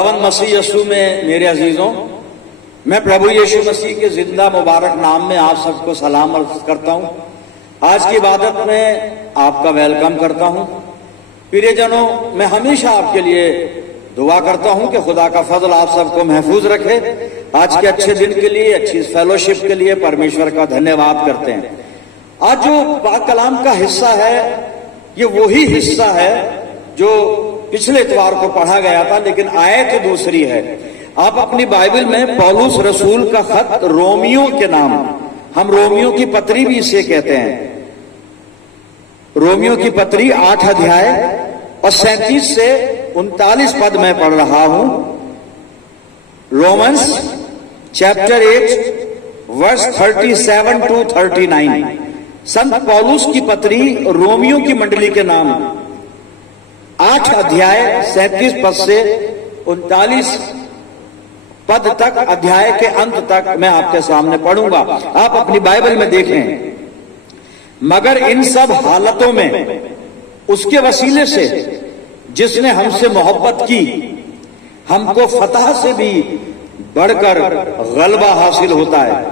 खुदावंद मसीह यीशु में मेरे अजीजों, मैं प्रभु यीशु मसीह के जिंदा मुबारक नाम में आप सबको सलाम अर्ज करता हूं। आज की इबादत में आपका वेलकम करता हूं। प्रियजनों, मैं हमेशा आपके लिए दुआ करता हूं कि खुदा का फजल आप सबको महफूज रखे। आज के अच्छे दिन के लिए, अच्छी फेलोशिप के लिए परमेश्वर का धन्यवाद करते हैं। आज जो पाक कलाम का हिस्सा है, ये वही हिस्सा है जो पिछले इतवार को पढ़ा गया था, लेकिन आयत दूसरी है। आप अपनी बाइबल में पौलुस रसूल का खत रोमियो के नाम, हम रोमियो की पत्री भी इसे कहते हैं, रोमियो की पत्री 8 अध्याय और 37 से 39 पद में पढ़ रहा हूं। Romans chapter 8 verse 37 to 39। संत पौलुस की पत्री रोमियो की मंडली के नाम 8 अध्याय 37 पद से 39 पद तक, अध्याय के अंत तक मैं आपके सामने पढ़ूंगा। आप अपनी बाइबल में देखें। मगर इन सब हालतों में उसके वसीले से जिसने हमसे मोहब्बत की, हमको फतह से भी बढ़कर गलबा हासिल होता है,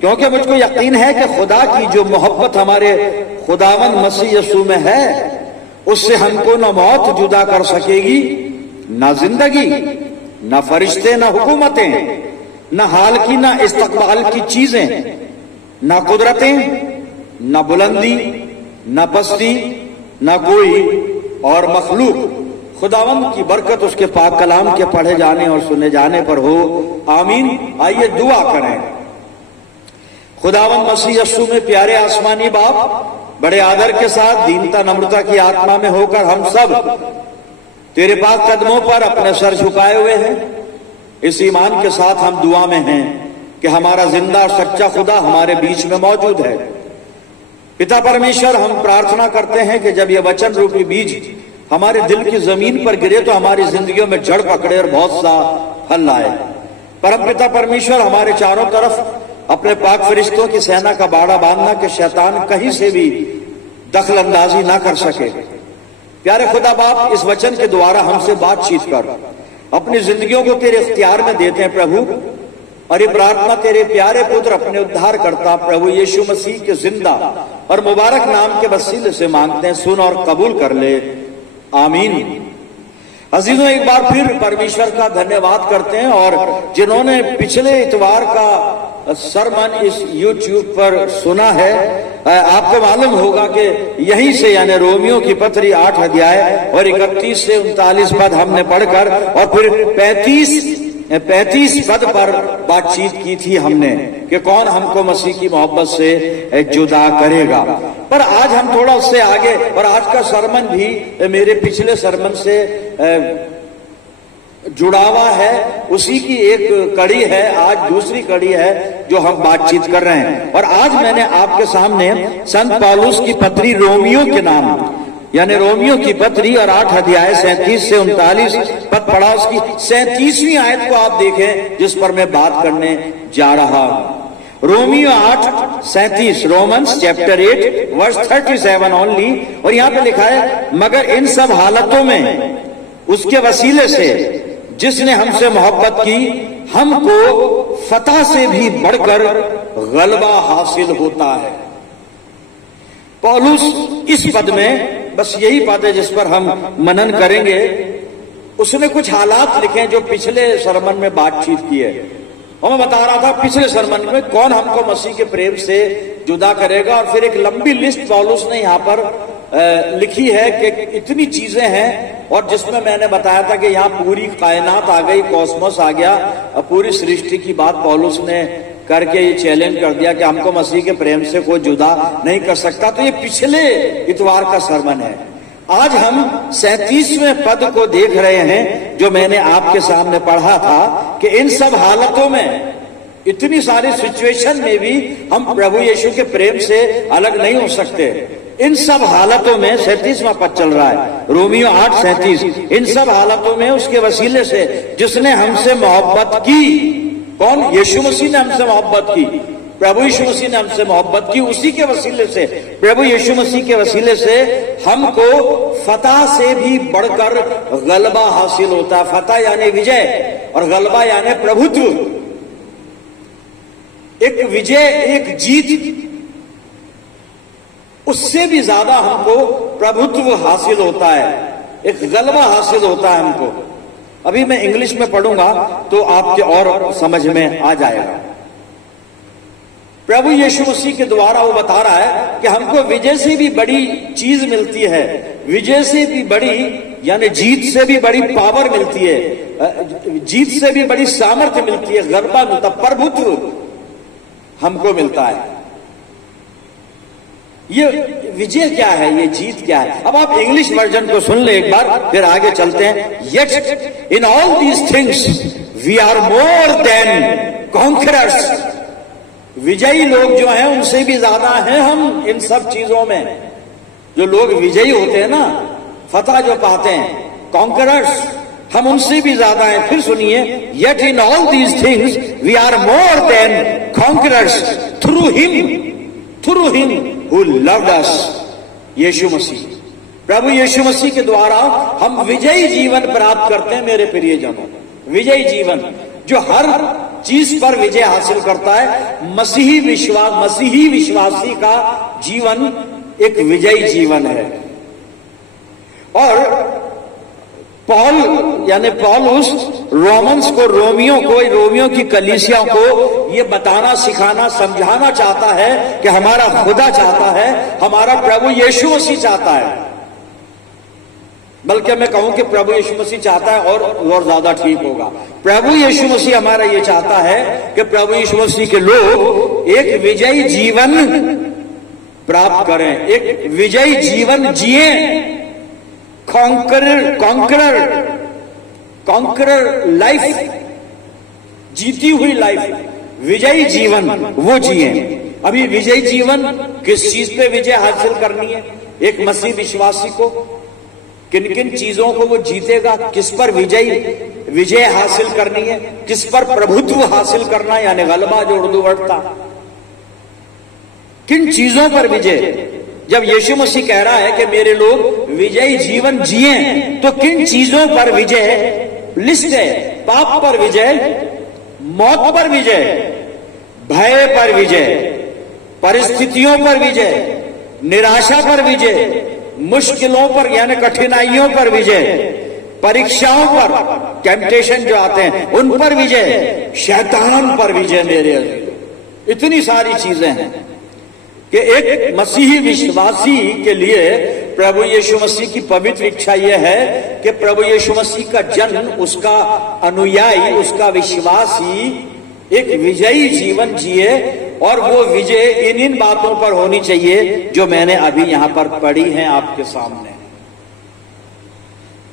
क्योंकि मुझको यकीन है कि खुदा की जो मोहब्बत हमारे खुदावंद मसीह यीशु में है, उससे हमको न मौत जुदा कर सकेगी, न जिंदगी, न फरिश्ते, न हुकूमतें, न हाल की न इस्तकबाल की चीजें, न कुदरतें, न बुलंदी, न पस्ती, न कोई और मखलूक। खुदावंद की बरकत उसके पाक कलाम के पढ़े जाने और सुने जाने पर हो, आमीन। आइए दुआ करें। खुदावंद मसीह यीशु में प्यारे आसमानी बाप, बड़े आदर के साथ दीनता नम्रता की आत्मा में होकर हम सब तेरे पाक कदमों पर अपने सर झुकाए हुए हैं। इस ईमान के साथ हम दुआ में हैं कि हमारा जिंदा और सच्चा खुदा हमारे बीच में मौजूद है। पिता परमेश्वर, हम प्रार्थना करते हैं कि जब यह वचन रूपी बीज हमारे दिल की जमीन पर गिरे तो हमारी जिंदगियों में जड़ पकड़े और बहुत सा फल लाए। परम पिता परमेश्वर, हमारे चारों तरफ अपने पाक फरिश्तों की सेना का बाड़ा बांधना कि शैतान कहीं से भी दखल अंदाजी ना कर सके। प्यारे खुदा बाप, इस वचन के द्वारा हमसे बातचीत कर, अपनी जिंदगियों को तेरे इख्तियार में देते हैं प्रभु, और ये प्रार्थना तेरे प्यारे पुत्र अपने उद्धार करता प्रभु यीशु मसीह के जिंदा और मुबारक नाम के वसीले से मांगते हैं। सुन और कबूल कर ले, आमीन। अजीजों, एक बार फिर परमेश्वर का धन्यवाद करते हैं। और जिन्होंने पिछले इतवार का सरमन इस YouTube पर सुना है, आपको मालूम होगा कि यहीं से, यानी रोमियो की पत्री 8 अध्याय और 31 से 39 पद हमने पढ़कर और फिर 35 पद पर बातचीत की थी हमने कि कौन हमको मसीह की मोहब्बत से जुदा करेगा। पर आज हम थोड़ा उससे आगे, और आज का सरमन भी मेरे पिछले सरमन से जुड़ा हुआ है, उसी की एक कड़ी है। आज दूसरी कड़ी है जो हम बातचीत कर रहे हैं। और आज मैंने आपके सामने संत पौलुस की पत्री रोमियो के नाम, यानी रोमियो की पत्री और 8 अध्याय 37 से 39 पद पढ़ा। उसकी 37वीं आयत को आप देखें जिस पर मैं बात करने जा रहा हूं। रोमियो 8:37, रोमन्स चैप्टर 8 वर्स 37 ओनली। और यहां पे लिखा है, मगर इन सब हालतों में उसके वसीले से जिसने हमसे मोहब्बत की, हमको फतह से भी बढ़कर गलबा हासिल होता है। पौलुस इस पद में, बस यही पद है जिस पर हम मनन करेंगे, उसने कुछ हालात लिखे जो पिछले सरमन में बातचीत की है। और मैं बता रहा था पिछले सरमन में कौन हमको मसीह के प्रेम से जुदा करेगा, और फिर एक लंबी लिस्ट पौलुस ने यहां पर लिखी है कि इतनी चीजें हैं। और जिसमें मैंने बताया था कि यहाँ पूरी कायनात आ गई, कॉस्मोस आ गया, और पूरी सृष्टि की बात पौलुस ने करके ये चैलेंज कर दिया कि हमको मसीह के प्रेम से कोई जुदा नहीं कर सकता। तो ये पिछले इतवार का सरमन है। आज हम 37वें पद को देख रहे हैं जो मैंने आपके सामने पढ़ा था कि इन सब हालतों में, इतनी सारी सिचुएशन में भी हम प्रभु यीशु के प्रेम से अलग नहीं हो सकते। इन सब हालतों में 37वां पद चल रहा है, रोमियो 8:37। इन सब हालतों में उसके वसीले से जिसने हमसे मोहब्बत की, कौन? यीशु मसीह ने हमसे मोहब्बत की, प्रभु यीशु मसीह ने हमसे मोहब्बत की, उसी के वसीले से, प्रभु यीशु मसीह के वसीले से हमको फतह से भी बढ़कर गलबा हासिल होता है। फतह यानी विजय और गलबा यानी प्रभुत्व। एक विजय, एक जीत, उससे भी ज्यादा हमको प्रभुत्व हासिल होता है, एक गलबा हासिल होता है हमको। अभी मैं इंग्लिश में पढ़ूंगा तो आपके और समझ में आ जाएगा। प्रभु यीशु मसीह के द्वारा वो बता रहा है कि हमको विजय से भी बड़ी चीज मिलती है, विजय से भी बड़ी यानी जीत से भी बड़ी पावर मिलती है, जीत से भी बड़ी सामर्थ्य मिलती है, गलबा मिलता, प्रभुत्व हमको मिलता है। ये विजय क्या है, ये जीत क्या है? अब आप इंग्लिश वर्जन को सुन ले एक बार, फिर आगे चलते हैं। Yet in all these things we are more than conquerors. विजयी लोग जो हैं उनसे भी ज्यादा हैं हम इन सब चीजों में। जो लोग विजयी होते हैं ना, फतह जो पाते हैं, कॉन्करर्स, हम उनसे भी ज्यादा हैं। फिर सुनिए, yet in all these things we are more than conquerors through him who loved us. यीशु मसीह, प्रभु यीशु मसीह के द्वारा हम विजयी जीवन प्राप्त करते हैं मेरे प्रियजनों। विजयी जीवन जो हर चीज पर विजय हासिल करता है। मसीही विश्वासी का जीवन एक विजयी जीवन है। और पॉल यानी पौलुस रोमियो की कलीसिया को ये बताना, सिखाना, समझाना चाहता है कि हमारा खुदा चाहता है, हमारा प्रभु यीशु मसीह चाहता है, बल्कि मैं कहूं कि प्रभु यीशु मसीह चाहता है और ज्यादा ठीक होगा। प्रभु यीशु मसीह हमारा ये चाहता है कि प्रभु यीशु मसीह के लोग एक विजयी जीवन प्राप्त करें, एक विजयी जीवन जिए, कॉन्करर लाइफ, जीती हुई लाइफ, विजयी जीवन वो जिए। अभी विजयी जीवन किस चीज पे विजय हासिल करनी है एक मसीह विश्वासी को? किन किन चीजों को वो जीतेगा, किस पर विजय हासिल करनी है, किस पर प्रभुत्व हासिल करना है, यानी गलबा जो उर्दू वर्ड था, किन चीजों पर विजय? जब यीशु मसीह कह रहा है कि मेरे लोग विजयी जीवन जिए, तो किन चीजों पर विजय लिस्ट है? पाप पर विजय, मौत पर विजय, भय पर विजय, परिस्थितियों पर विजय, निराशा पर विजय, मुश्किलों पर यानी कठिनाइयों पर विजय, परीक्षाओं पर, टेम्पटेशन जो आते हैं उन पर विजय, शैतान पर विजय। मेरे इतनी सारी चीजें हैं कि एक मसीही विश्वासी के लिए प्रभु यीशु मसीह की पवित्र इच्छा यह है कि प्रभु यीशु मसीह का जन्म, उसका अनुयायी, उसका विश्वासी एक विजयी जीवन जिए, और वो विजय इन बातों पर होनी चाहिए जो मैंने अभी यहां पर पढ़ी हैं आपके सामने।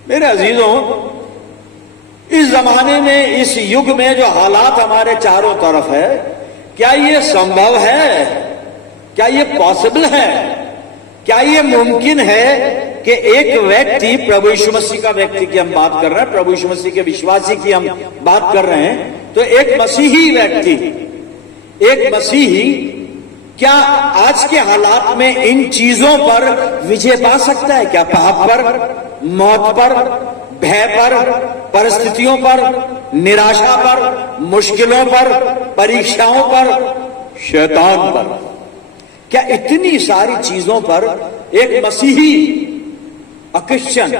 मेरे अजीजों, इस जमाने में, इस युग में जो हालात हमारे चारों तरफ है, क्या ये संभव है? क्या ये पॉसिबल है? क्या ये मुमकिन है कि एक व्यक्ति, प्रभु यीशु मसीह का व्यक्ति की हम बात कर रहे हैं, प्रभु यीशु मसीह के विश्वासी की हम बात कर रहे हैं, तो एक मसीही व्यक्ति, एक मसीही क्या आज के हालात में इन चीजों पर विजय पा सकता है? क्या पाप पर, मौत पर, भय पर, परिस्थितियों पर, निराशा पर, मुश्किलों पर, परीक्षाओं पर, शैतान पर, क्या इतनी सारी चीजों पर एक मसीही क्रिश्चियन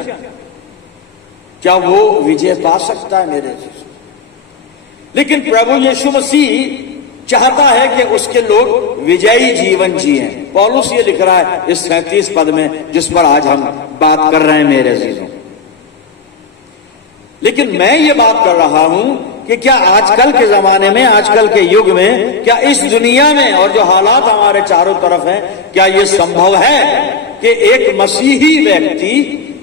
क्या वो विजय पा सकता है? मेरे लेकिन प्रभु यीशु मसीह चाहता है कि उसके लोग विजयी जीवन जिए। पौलुस ये लिख रहा है इस 37 पद में जिस पर आज हम बात कर रहे हैं मेरे अजीजों। लेकिन मैं ये बात कर रहा हूं कि क्या आजकल के जमाने में, आजकल के युग में, क्या इस दुनिया में और जो हालात हमारे चारों तरफ हैं, क्या ये संभव है कि एक मसीही व्यक्ति,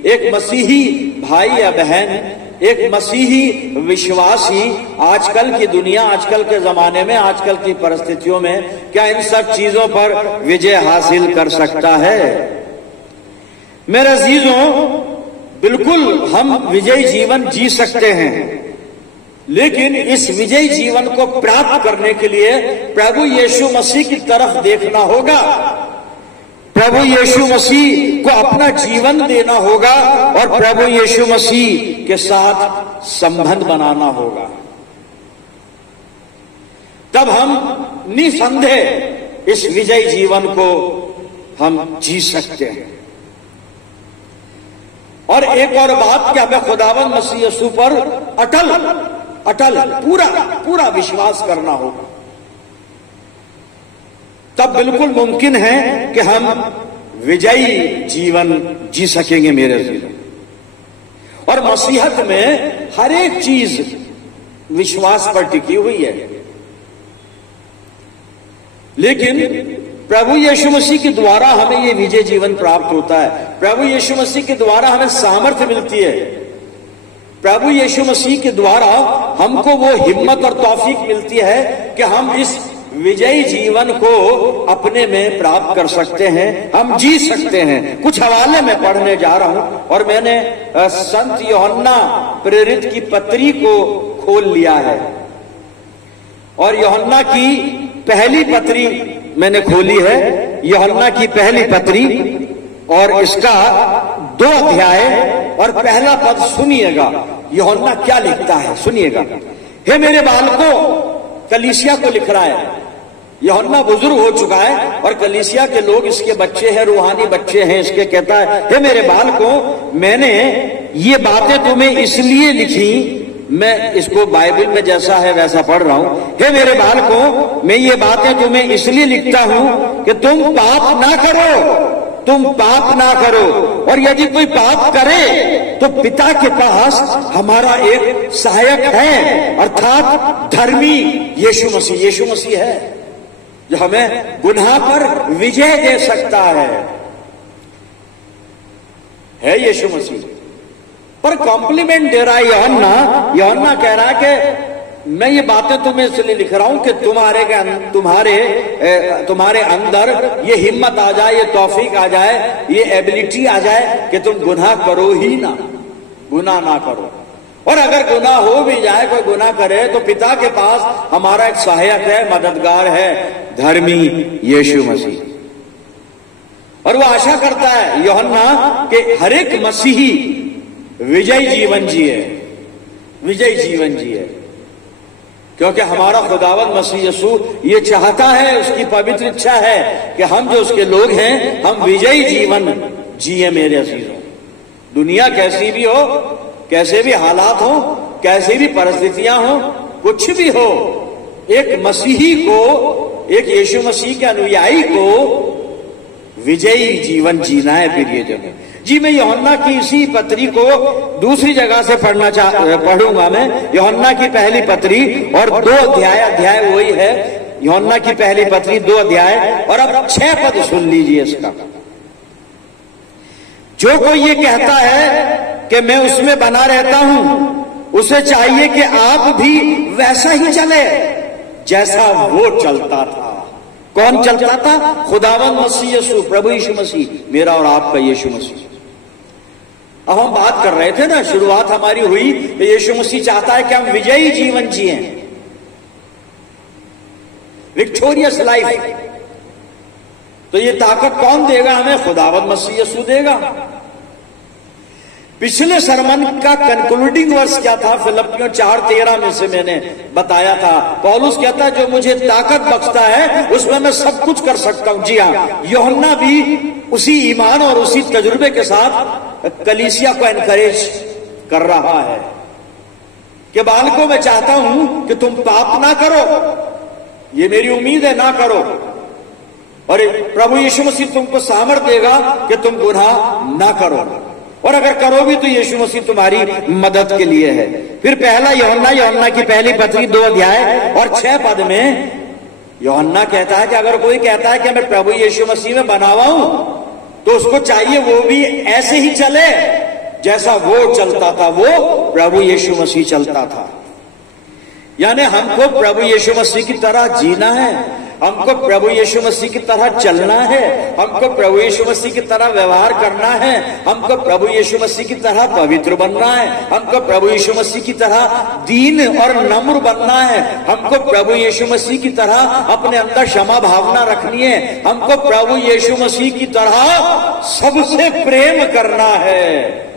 एक मसीही भाई या बहन, एक मसीही विश्वासी आजकल की दुनिया, आजकल के जमाने में, आजकल की परिस्थितियों में क्या इन सब चीजों पर विजय हासिल कर सकता है? मेरे अजीजों, बिल्कुल हम विजयी जीवन जी सकते हैं। लेकिन इस विजयी जीवन को प्राप्त करने के लिए प्रभु यीशु मसीह की तरफ देखना होगा, प्रभु यीशु मसीह को अपना जीवन देना होगा और प्रभु यीशु मसीह के साथ संबंध बनाना होगा। तब हम निसंदेह इस विजयी जीवन को हम जी सकते हैं। और एक और बात कि हमें खुदावंद मसीह यीशु पर अटल पूरा विश्वास करना होगा। तब बिल्कुल मुमकिन है कि हम विजयी जीवन जी सकेंगे मेरे जीवन। और मसीहत में हर एक चीज विश्वास पर टिकी हुई है, लेकिन प्रभु यीशु मसीह के द्वारा हमें ये विजय जीवन प्राप्त होता है। प्रभु यीशु मसीह के द्वारा हमें सामर्थ्य मिलती है, प्रभु यीशु मसीह के द्वारा हमको वो हिम्मत और तौफीक मिलती है कि हम इस विजयी जीवन को अपने में प्राप्त कर सकते हैं, हम जी सकते हैं। कुछ हवाले में पढ़ने जा रहा हूं और मैंने संत यूहन्ना प्रेरित की पत्री को खोल लिया है और यूहन्ना की पहली पत्री मैंने खोली है, यूहन्ना की पहली पत्री और इसका 2 अध्याय और पहला पद सुनिएगा। यूहन्ना क्या लिखता है सुनिएगा। हे मेरे बालकों, कलीसिया को लिख रहा है। यूहन्ना बुजुर्ग हो चुका है और कलीसिया के लोग इसके बच्चे हैं, रूहानी बच्चे हैं इसके। कहता है, हे मेरे बालकों, मैंने ये बातें तुम्हें इसलिए लिखी, मैं इसको बाइबल में जैसा है वैसा पढ़ रहा हूं। हे मेरे बालकों, मैं ये बातें तुम्हें इसलिए लिखता हूं कि तुम पाप ना करो, तुम पाप ना करो। और यदि कोई पाप करे तो पिता के पास हमारा एक सहायक है, अर्थात धर्मी यीशु मसीह। यीशु मसीह है जो हमें गुनाह पर विजय दे सकता है यीशु मसीह। पर कॉम्प्लीमेंट दे रहा है यूहन्ना कह रहा है कि मैं ये बातें तुम्हें इसलिए लिख रहा हूं कि तुम्हारे अंदर ये हिम्मत आ जाए, ये तौफीक आ जाए, ये एबिलिटी आ जाए कि तुम गुनाह करो ही ना, गुनाह ना करो। और अगर गुनाह हो भी जाए, कोई गुनाह करे, तो पिता के पास हमारा एक सहायक है, मददगार है, धर्मी यीशु मसीह। और वो आशा करता है यूहन्ना कि हर एक मसीही विजयी जीवन जिए, विजयी जीवन जिए, क्योंकि हमारा खुदावंद मसीह यीशु ये चाहता है, उसकी पवित्र इच्छा है कि हम जो उसके लोग हैं, हम विजयी जीवन जिए मेरे अजीजों। दुनिया कैसी भी हो, कैसे भी हालात हो, कैसी भी परिस्थितियां हो, कुछ भी हो, एक मसीही को, एक यीशु मसीह के अनुयायी को विजयी जीवन जीना है प्रियजनों। जी मैं यूहन्ना की इसी पत्री को दूसरी जगह से पढ़ूंगा मैं। यूहन्ना की पहली पत्री और 2 अध्याय वही है। यूहन्ना की पहली पत्री 2 अध्याय और अब 6 पद सुन लीजिए इसका। जो कोई ये कहता है कि मैं उसमें बना रहता हूं, उसे चाहिए कि आप भी वैसा ही चले जैसा वो चलता था। कौन चलता था? खुदावंद मसीह यीशु, प्रभु यीशु मसीह, मेरा और आपका यीशु मसीह। अब हम बात कर रहे थे ना, शुरुआत हमारी हुई कि यीशु मसीह चाहता है कि हम विजयी जीवन जिए, विक्टोरियस लाइफ। तो ये ताकत कौन देगा हमें? खुदावंद मसीह यीशु देगा। पिछले सरमन का कंक्लूडिंग वर्स क्या था? फिलिप्पियों 4:13 में से मैंने बताया था। पौलुस कहता है जो मुझे ताकत बख्शता है उसमें मैं सब कुछ कर सकता हूं। जी हाँ, यूहन्ना भी उसी ईमान और उसी तजुर्बे के साथ कलीसिया को एनकरेज कर रहा है कि बालकों मैं चाहता हूं कि तुम पाप ना करो, ये मेरी उम्मीद है, ना करो। और प्रभु यीशु मसीह तुमको सामर्थ देगा कि तुम गुनाह ना करो, और अगर करो भी तो यीशु मसीह तुम्हारी मदद के लिए है। फिर पहला यूहन्ना की पहली पत्री 2 अध्याय और 6 पद में यूहन्ना कहता है कि अगर कोई कहता है कि मैं प्रभु यीशु मसीह में बना हुआ हूं, तो उसको चाहिए वो भी ऐसे ही चले जैसा वो चलता था, वो प्रभु यीशु मसीह चलता था। यानी हमको प्रभु यीशु मसीह की तरह जीना है, हमको प्रभु यीशु मसीह की तरह चलना है, हमको प्रभु यीशु मसीह की तरह व्यवहार करना है, हमको प्रभु यीशु मसीह की तरह पवित्र बनना है, हमको प्रभु यीशु मसीह की तरह दीन और नम्र बनना है, हमको प्रभु यीशु मसीह की तरह अपने अंदर क्षमा भावना रखनी है, हमको प्रभु यीशु मसीह की तरह सबसे प्रेम करना है,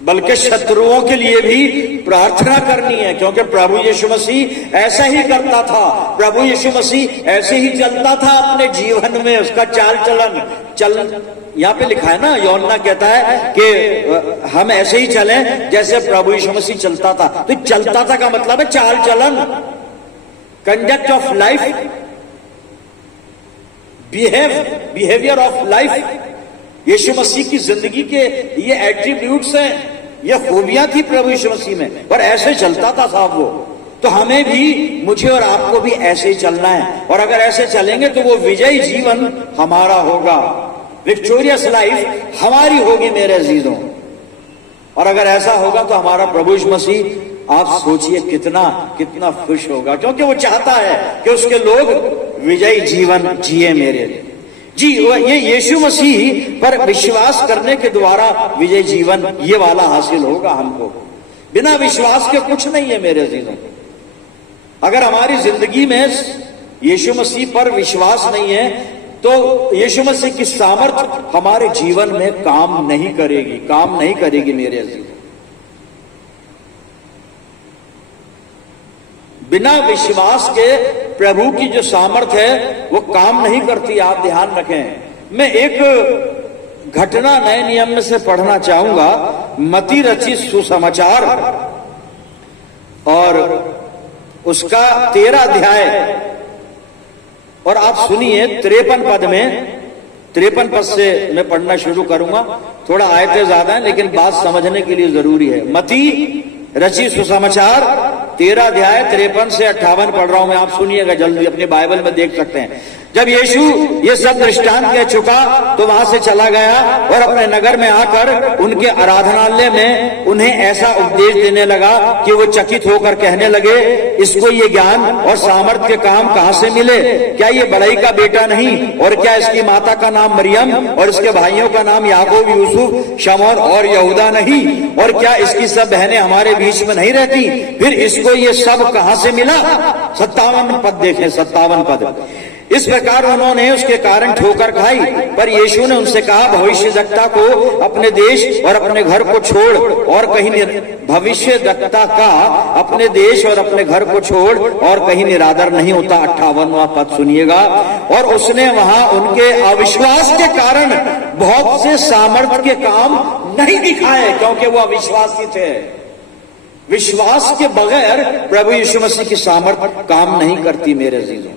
बल्कि शत्रुओं के लिए भी प्रार्थना करनी है, क्योंकि प्रभु यीशु मसीह ऐसा ही करता था। प्रभु यीशु मसीह ऐसे ही चलता था अपने जीवन में, उसका चाल चलन यहाँ पे लिखा है ना, यूहन्ना कहता है कि हम ऐसे ही चलें जैसे प्रभु यीशु मसीह चलता था। तो चलता था का मतलब है चाल चलन, conduct of life, behaviour of life. यीशु मसीह की जिंदगी के ये एट्रीब्यूट्स हैं, ये खूबियां थी प्रभु यीशु मसीह में, और ऐसे चलता था साहब वो। तो हमें भी, मुझे और आपको भी ऐसे ही चलना है, और अगर ऐसे चलेंगे तो वो विजयी जीवन हमारा होगा, विक्टोरियस लाइफ हमारी होगी मेरे अजीजों। और अगर ऐसा होगा तो हमारा प्रभु यीशु मसीह, आप सोचिए कितना कितना खुश होगा, क्योंकि वो चाहता है कि उसके लोग विजयी जीवन जिए मेरे जी। ये यीशु मसीह पर विश्वास करने के द्वारा विजय जीवन ये वाला हासिल होगा हमको। बिना विश्वास के कुछ नहीं है मेरे अजीजों। अगर हमारी जिंदगी में यीशु मसीह पर विश्वास नहीं है तो यीशु मसीह की सामर्थ हमारे जीवन में काम नहीं करेगी मेरे अजीजों। बिना विश्वास के प्रभु की जो सामर्थ है वो काम नहीं करती, आप ध्यान रखें। मैं एक घटना नए नियम में से पढ़ना चाहूंगा, मती रचित सुसमाचार और उसका 13 अध्याय, और आप सुनिए 53 पद में, 53 पद से मैं पढ़ना शुरू करूंगा। थोड़ा आयतें ज्यादा है लेकिन बात समझने के लिए जरूरी है। मती रचित सुसमाचार 13 अध्याय 53 से 58 पढ़ रहा हूं मैं, आप सुनिएगा जल्दी, अपने बाइबल में देख सकते हैं। जब यीशु ये सब दृष्टांत कह चुका तो वहां से चला गया और अपने नगर में आकर उनके आराधनालय में उन्हें ऐसा उपदेश देने लगा कि वो चकित होकर कहने लगे, इसको ये ज्ञान और सामर्थ्य के काम कहां से मिले? क्या ये बड़ई का बेटा नहीं? और क्या इसकी माता का नाम मरियम और इसके भाइयों का नाम याकूब, यूसुफ, शमौन और यहूदा नहीं? और क्या इसकी सब बहनें हमारे बीच में नहीं रहती? फिर इसको ये सब कहां से मिला? 57 पद देखें, 57 पद। इस प्रकार उन्होंने उसके कारण ठोकर खाई, पर यीशु ने उनसे कहा, भविष्यद्वक्ता को अपने देश और अपने घर को छोड़ और कहीं भविष्यद्वक्ता का अपने देश और अपने घर को छोड़ और कहीं निरादर नहीं होता। 58वां पद सुनिएगा। और उसने वहां उनके अविश्वास के कारण बहुत से सामर्थ्य के काम नहीं दिखाए, क्योंकि वो अविश्वासी थे। विश्वास के बगैर प्रभु यीशु मसीह की सामर्थ्य काम नहीं करती मेरे अजीजों।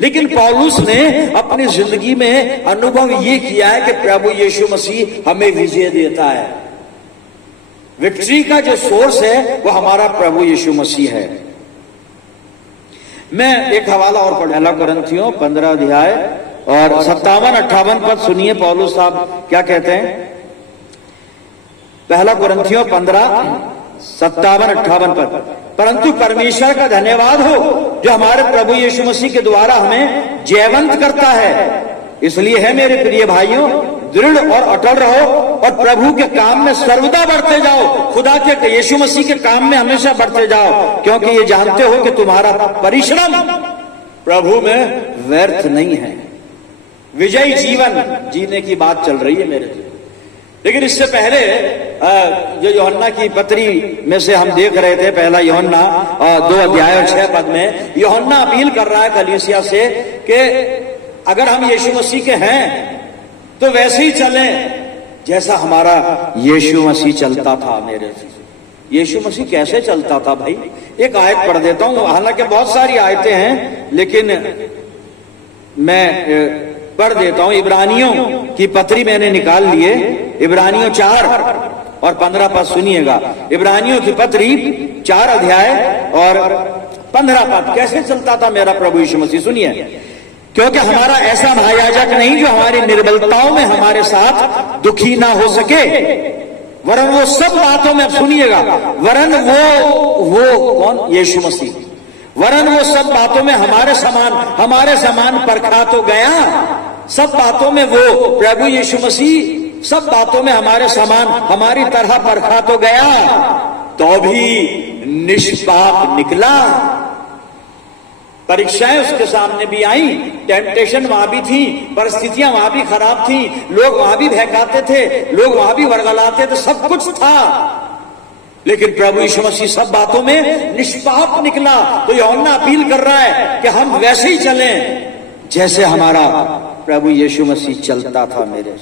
लेकिन पौलुस ने अपनी जिंदगी में अनुभव ये किया है कि प्रभु यीशु मसीह हमें विजय देता है। विक्ट्री का जो सोर्स है वो हमारा प्रभु यीशु मसीह है। मैं एक हवाला और पढ़ा, कुरिन्थियों 15 अध्याय और 57-58 पद सुनिए पौलुस साहब क्या कहते हैं। पहला कुरिन्थियों 15:57-58 पद। परंतु परमेश्वर का धन्यवाद हो जो हमारे प्रभु यीशु मसीह के द्वारा हमें जयवंत करता है। इसलिए है मेरे प्रिय भाइयों, दृढ़ और अटल रहो और प्रभु के काम में सर्वदा बढ़ते जाओ। खुदा के यीशु मसीह के काम में हमेशा बढ़ते जाओ, क्योंकि ये जानते हो कि तुम्हारा परिश्रम प्रभु में व्यर्थ नहीं है। विजयी जीवन जीने की बात चल रही है मेरे जी। लेकिन इससे पहले जो यूहन्ना की पत्री में से हम देख रहे थे, पहला यूहन्ना 2 अध्याय और 6 पद में यूहन्ना अपील कर रहा है कलीसिया से कि अगर हम यीशु मसीह के हैं तो वैसे ही चलें जैसा हमारा यीशु मसीह चलता था। मेरे यीशु मसीह कैसे चलता था भाई? एक आयत पढ़ देता हूं, हालांकि बहुत सारी आयतें हैं लेकिन मैं पढ़ देता हूं। इब्रानियों की पत्री मैंने निकाल लिए, इब्रानियों 4 और 15 पद सुनिएगा। इब्रानियों की पत्री 4 अध्याय और 15 पद। कैसे चलता था मेरा प्रभु यीशु मसीह? सुनिए, क्योंकि हमारा ऐसा महायाजक नहीं जो हमारी निर्बलताओं में हमारे साथ दुखी ना हो सके, वरन वो सब बातों में, सुनिएगा, वरन वो कौन? यीशु मसीह। वरन वो सब बातों में हमारे समान परखा तो गया। सब बातों में वो प्रभु यीशु मसीह सब बातों में हमारे समान हमारी तरह परखा तो गया, तो भी निष्पाप निकला। परीक्षाएं उसके सामने भी आई, टेम्पटेशन वहां भी थी, परिस्थितियां वहां भी खराब थी, लोग वहां भी बहकाते थे, लोग वहां भी वर्गलाते थे, सब कुछ था, लेकिन प्रभु यीशु मसीह सब बातों में निष्पाप निकला। तो यूहन्ना अपील कर रहा है कि हम वैसे ही चलें जैसे हमारा प्रभु यीशु मसीह चलता था। मेरे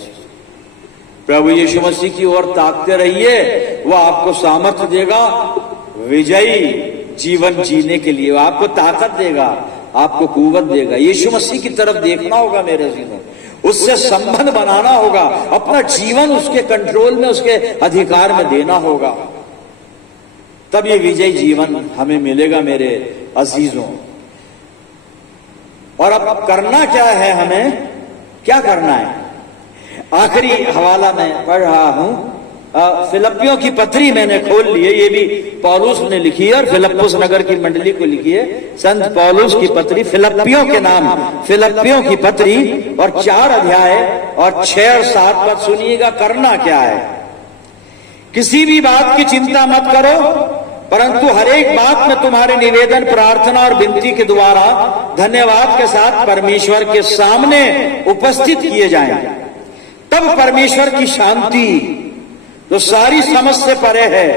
प्रभु यीशु मसीह की ओर ताकते रहिए, वो आपको सामर्थ्य देगा विजयी जीवन जीने के लिए, वो आपको ताकत देगा, आपको कुव्वत देगा। यीशु मसीह की तरफ देखना होगा मेरे जीवन, उससे संबंध बनाना होगा, अपना जीवन उसके कंट्रोल में, उसके अधिकार में देना होगा, तब ये विजयी जीवन हमें मिलेगा मेरे अजीजों। और अब करना क्या है, हमें क्या करना है? आखिरी हवाला मैं पढ़ रहा हूं, फिलिप्पियों की पत्री मैंने खोल ली है, ये भी पौलुस ने लिखी है और फिलिप्पुस नगर की मंडली को लिखी है। संत पौलुस की पत्री, फिलिप्पियों के नाम, फिलिप्पियों की पत्री, और 4 अध्याय और 6 और 7 पद सुनिएगा। करना क्या है? किसी भी बात की चिंता मत करो, परंतु हर एक बात में तुम्हारे निवेदन, प्रार्थना और विनती के द्वारा धन्यवाद के साथ परमेश्वर के सामने उपस्थित किए जाएं। तब परमेश्वर की शांति जो सारी समझ से परे है,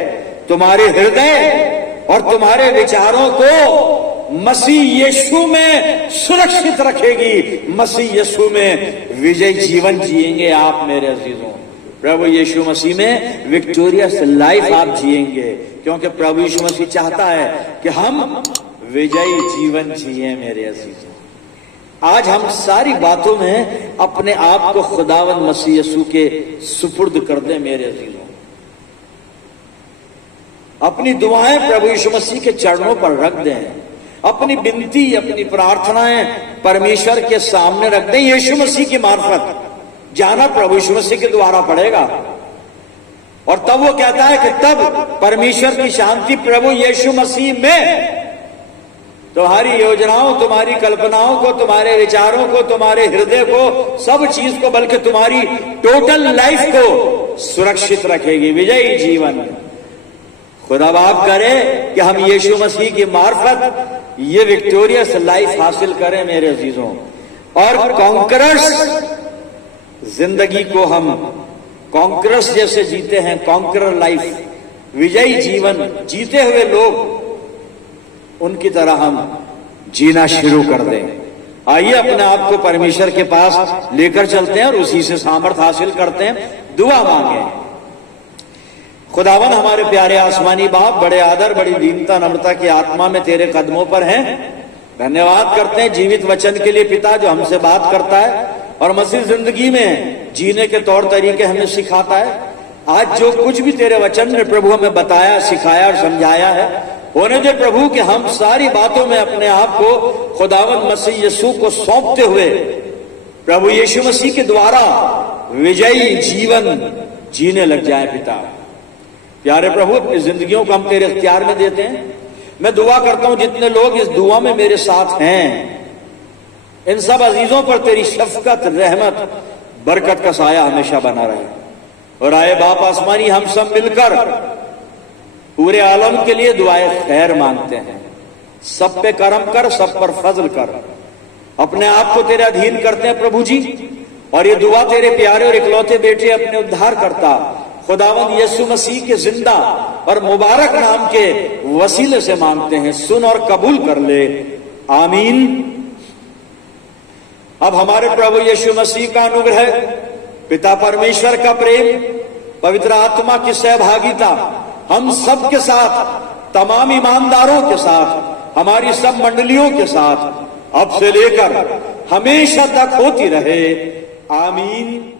तुम्हारे हृदय और तुम्हारे विचारों को मसीह यीशु में सुरक्षित रखेगी। मसीह यीशु में विजय जीवन जिएंगे आप मेरे अजीजों। प्रभु यीशु मसीह में विक्टोरियस लाइफ आप जिएंगे, क्योंकि प्रभु यीशु मसीह चाहता है कि हम विजयी जीवन जिए मेरे अजीजों। आज हम सारी बातों में अपने आप को खुदावंद मसीह यीशु के सुपुर्द कर दें मेरे अजीजों। अपनी दुआएं प्रभु यीशु मसीह के चरणों पर रख दें, अपनी विनती, अपनी प्रार्थनाएं परमेश्वर के सामने रख दें। यीशु मसीह की मार्फत जाना प्रभु यीशु मसीह के द्वारा पड़ेगा, और तब वो कहता है कि तब परमेश्वर की शांति प्रभु यीशु मसीह में तुम्हारी योजनाओं, तुम्हारी कल्पनाओं को, तुम्हारे विचारों को, तुम्हारे हृदय को, सब चीज को, बल्कि तुम्हारी टोटल लाइफ को सुरक्षित रखेगी। विजयी जीवन खुदा बाप करे कि हम यीशु मसीह की मार्फत ये विक्टोरियस लाइफ हासिल करें मेरे अजीजों, और कॉन्करर्स जिंदगी को हम कॉन्करर्स जैसे जीते हैं, कॉन्करर लाइफ, विजयी जीवन जीते हुए लोग, उनकी तरह हम जीना शुरू कर दें। आइए अपने आप को परमेश्वर के पास लेकर चलते हैं और उसी से सामर्थ हासिल करते हैं। दुआ मांगे। खुदावन हमारे प्यारे आसमानी बाप, बड़े आदर, बड़ी दीनता, नम्रता की आत्मा में तेरे कदमों पर हैं। धन्यवाद करते हैं जीवित वचन के लिए पिता, जो हमसे बात करता है और मसीह जिंदगी में जीने के तौर तरीके हमें सिखाता है। आज जो कुछ भी तेरे वचन ने प्रभु हमें बताया, सिखाया और समझाया है, होने दे प्रभु कि हम सारी बातों में अपने आप को खुदावंद मसीह यीशु को सौंपते हुए प्रभु यीशु मसीह के द्वारा विजयी जीवन जीने लग जाए। पिता प्यारे प्रभु, अपनी जिंदगियों को हम तेरे इख्तियार में देते हैं। मैं दुआ करता हूं जितने लोग इस दुआ में मेरे साथ हैं, इन सब अजीजों पर तेरी शफकत, रहमत, बरकत का साया हमेशा बना रहे। और आए बाप आसमानी, हम सब मिलकर पूरे आलम के लिए दुआए खैर मांगते हैं। सब पे करम कर, सब पर फजल कर, अपने आप को तेरे अधीन करते हैं प्रभु जी। और ये दुआ तेरे प्यारे और इकलौते बेटे अपने उद्धार करता खुदावंद यीशु मसीह के जिंदा और मुबारक नाम के वसीले से मांगते हैं। सुन और कबूल कर ले, आमीन। अब हमारे प्रभु यीशु मसीह का अनुग्रह, पिता परमेश्वर का प्रेम, पवित्र आत्मा की सहभागिता हम सब के साथ, तमाम ईमानदारों के साथ, हमारी सब मंडलियों के साथ अब से लेकर हमेशा तक होती रहे, आमीन।